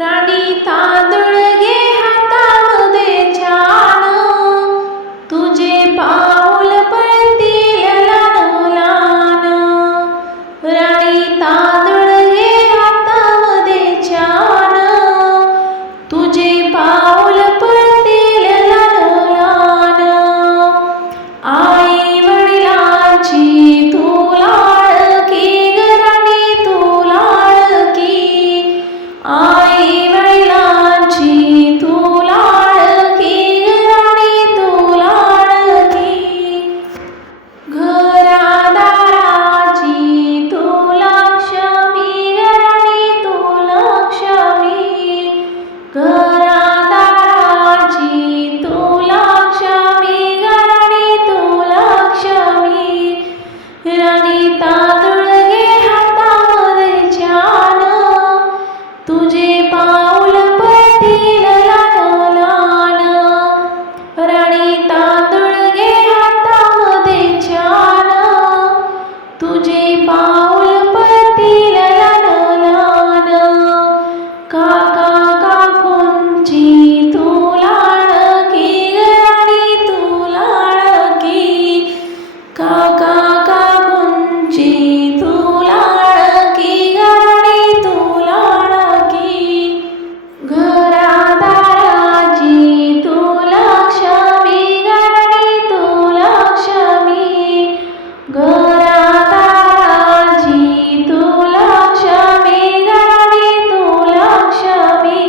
राणी तांदूळ घे हातामध्ये छान, तुझे पाऊल पळतील लहान लहान. राणी तांदूळ घे हातामध्ये छान, तुझे पाऊल पळतील लहान लहान. आई वडिलांची तू लाडकी ग राणी तू लाडकी. आई वडिलांची तू लाडकी ग राणी तू लाडकी. घरादाराची तू लक्ष्मी ग राणी तू लक्ष्मी. घरादाराची तू लक्ष्मी ग राणी तू लक्ष्मी. राणी तांदूळ घे हातामध्ये छान, तुझे पाऊल पळतील लहान लहान. राणी तांदूळ घे हातामध्ये छान, तुझे पाऊल पळतील लहान लहान. काका काकूंची तू लाडकी ग राणी तू लाडकी. काका काकूंची तू लाडकी ग राणी तू लाडकी. घरादाराची तू लक्ष्मी ग राणी तू लक्ष्मी. घरादाराची तू लक्ष्मी ग राणी तू लक्ष्मी.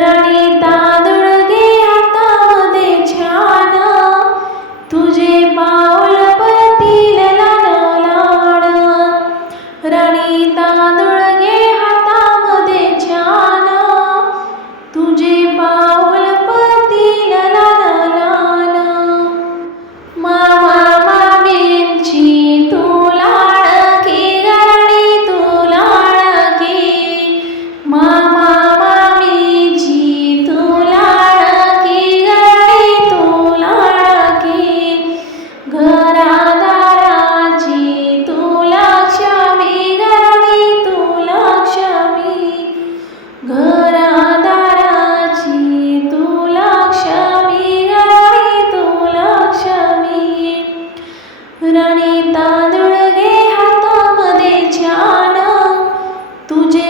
राणी तांदूळ घे हातामध्ये छान, तुझे पाऊल पळतील लहान लहान. राणी तांदूळ घे हातामध्ये छान, तुझे पाऊल पळतील लहान लहान. मामा मामींची तू लाडकी ग राणी तू लाडकी. मामा मामीची तू लाडकी ग राणी तू लाडकी. घरादाराची तू लक्ष्मी ग राणी तू लक्ष्मी. घरादाराची तू लक्ष्मी ग राणी तू लक्ष्मी. राणी तांदूळ घे हातामध्ये छान, तुझे